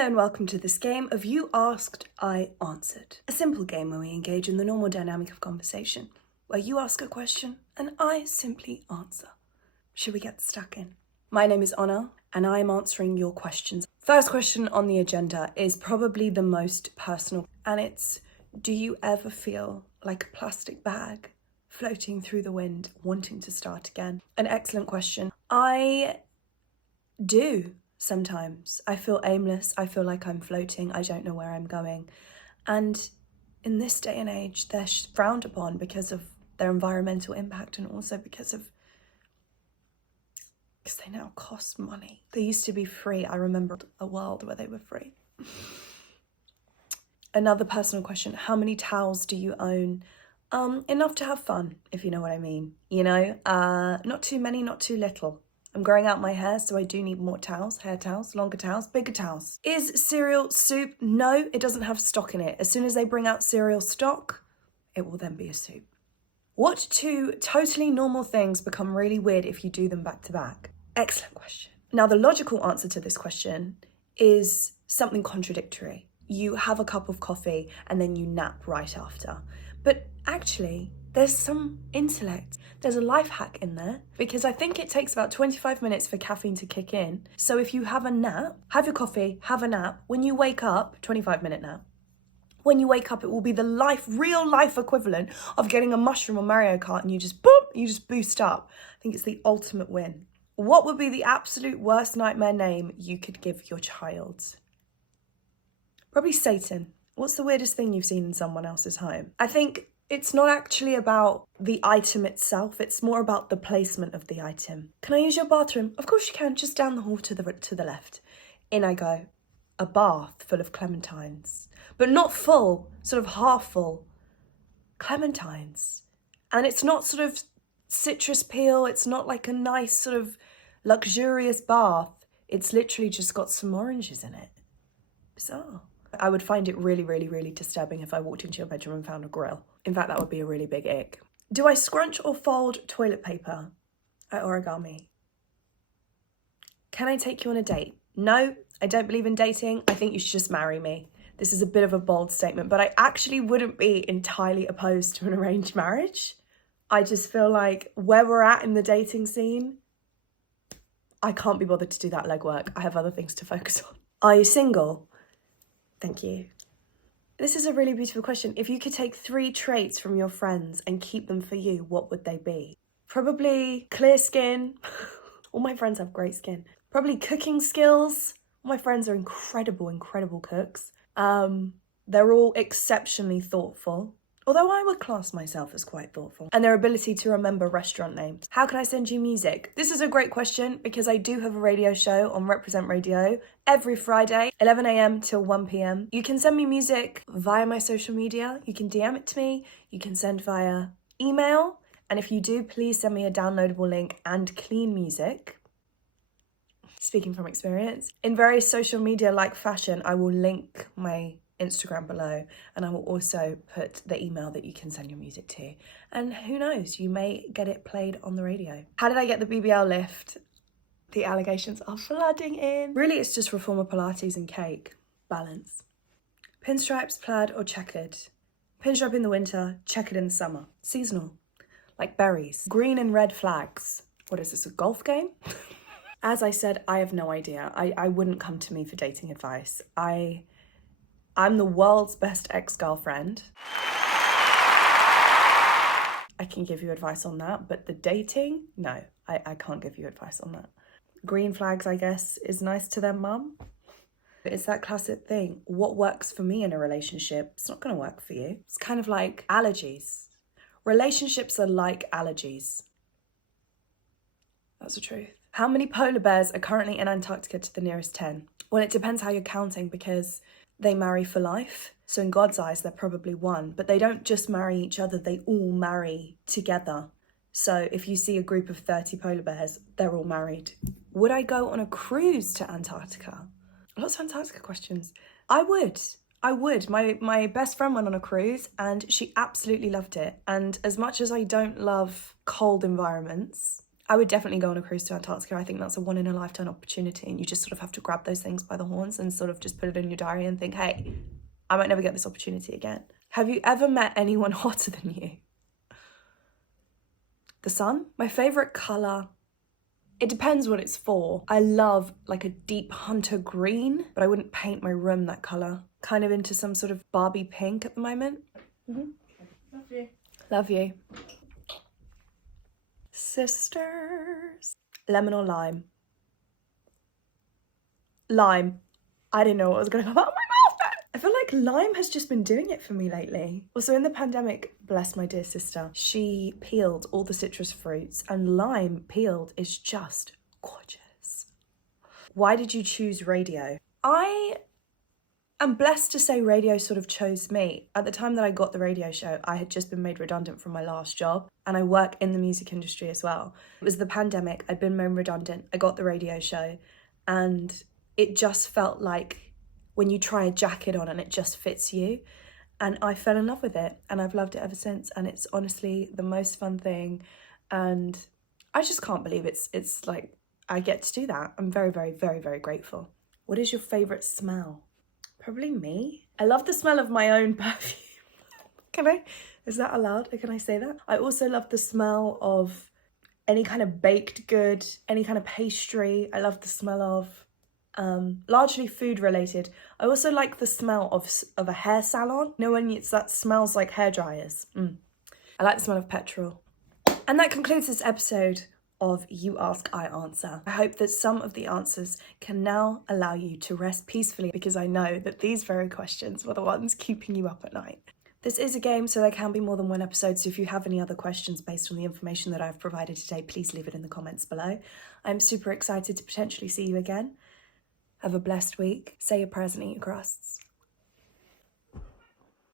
And welcome to this game of You Asked, I Answered. A simple game where we engage in the normal dynamic of conversation, where you ask a question and I simply answer. Should we get stuck in? My name is Honor and I am answering your questions. First question on the agenda is probably the most personal, and it's, do you ever feel like a plastic bag floating through the wind, wanting to start again? An excellent question. I do. Sometimes I feel aimless, I feel like I'm floating, I don't know where I'm going. And in this day and age, they're frowned upon because of their environmental impact and also because they now cost money. They used to be free. I remember a world where they were free. Another personal question, how many towels do you own? Enough to have fun, if you know what I mean. Not too many, not too little. I'm growing out my hair, so I do need more towels, hair towels, longer towels, bigger towels. Is cereal soup? No, it doesn't have stock in it. As soon as they bring out cereal stock, it will then be a soup. What two totally normal things become really weird if you do them back to back? Excellent question. Now, the logical answer to this question is something contradictory. You have a cup of coffee and then you nap right after. But actually, there's some intellect. There's a life hack in there because I think it takes about 25 minutes for caffeine to kick in. So if you have a nap, have your coffee, have a nap. When you wake up, 25-minute nap. When you wake up, it will be the real life equivalent of getting a mushroom on Mario Kart and you just boost up. I think it's the ultimate win. What would be the absolute worst nightmare name you could give your child? Probably Satan. What's the weirdest thing you've seen in someone else's home? I think it's not actually about the item itself, it's more about the placement of the item. Can I use your bathroom? Of course you can, just down the hall to the left. In I go. A bath full of clementines. But not full, sort of half full. Clementines. And it's not sort of citrus peel, it's not like a nice sort of luxurious bath. It's literally just got some oranges in it. Bizarre. I would find it really, really, really disturbing if I walked into your bedroom and found a grill. In fact, that would be a really big ick. Do I scrunch or fold toilet paper at origami? Can I take you on a date? No, I don't believe in dating. I think you should just marry me. This is a bit of a bold statement, but I actually wouldn't be entirely opposed to an arranged marriage. I just feel like where we're at in the dating scene, I can't be bothered to do that legwork. I have other things to focus on. Are you single? Thank you. This is a really beautiful question. If you could take 3 traits from your friends and keep them for you, what would they be? Probably clear skin. All my friends have great skin. Probably cooking skills. All my friends are incredible, incredible cooks. They're all exceptionally thoughtful. Although I would class myself as quite thoughtful. And their ability to remember restaurant names. How can I send you music? This is a great question because I do have a radio show on Represent Radio every Friday, 11 a.m. till 1 p.m. You can send me music via my social media. You can DM it to me. You can send via email. And if you do, please send me a downloadable link and clean music. Speaking from experience. In very social media-like fashion, I will link my Instagram below, and I will also put the email that you can send your music to. And who knows, you may get it played on the radio. How did I get the BBL lift? The allegations are flooding in. Really, it's just reformer Pilates and cake. Balance. Pinstripes, plaid or checkered? Pinstripe in the winter, checkered in the summer. Seasonal. Like berries. Green and red flags. What is this, a golf game? As I said, I have no idea. I wouldn't come to me for dating advice. I'm the world's best ex-girlfriend. I can give you advice on that, but the dating, no, I can't give you advice on that. Green flags, I guess, is nice to their mum. It's that classic thing. What works for me in a relationship, it's not going to work for you. It's kind of like allergies. Relationships are like allergies. That's the truth. How many polar bears are currently in Antarctica to the nearest 10? Well, it depends how you're counting because they marry for life. So in God's eyes, they're probably one, but they don't just marry each other, they all marry together. So if you see a group of 30 polar bears, they're all married. Would I go on a cruise to Antarctica? Lots of Antarctica questions. I would. My best friend went on a cruise and she absolutely loved it. And as much as I don't love cold environments, I would definitely go on a cruise to Antarctica. I think that's a one-in-a-lifetime opportunity, and you just sort of have to grab those things by the horns and sort of just put it in your diary and think, hey, I might never get this opportunity again. Have you ever met anyone hotter than you? The sun? My favourite colour? It depends what it's for. I love like a deep hunter green, but I wouldn't paint my room that colour. Kind of into some sort of Barbie pink at the moment. Love you. Love you. Sisters. Lemon or lime? Lime. I didn't know what was going to come out of my mouth then. I feel like lime has just been doing it for me lately. Also in the pandemic, bless my dear sister, she peeled all the citrus fruits, and lime peeled is just gorgeous. Why did you choose radio? I'm blessed to say radio sort of chose me. At the time that I got the radio show, I had just been made redundant from my last job, and I work in the music industry as well. It was the pandemic, I'd been made redundant, I got the radio show, and it just felt like when you try a jacket on and it just fits you. And I fell in love with it, and I've loved it ever since, and it's honestly the most fun thing, and I just can't believe it's like I get to do that. I'm very, very, very, very grateful. What is your favourite smell? Probably me. I love the smell of my own perfume. Is that allowed? Can I say that? I also love the smell of any kind of baked good, any kind of pastry. I love the smell of largely food related. I also like the smell of a hair salon. You know when that smells like hair dryers. I like the smell of petrol. And that concludes this episode of You Ask, I Answer. I hope that some of the answers can now allow you to rest peacefully, because I know that these very questions were the ones keeping you up at night. This is a game, so there can be more than one episode, so if you have any other questions based on the information that I've provided today, please leave it in the comments below. I'm super excited to potentially see you again. Have a blessed week. Say your prayers and eat your crusts.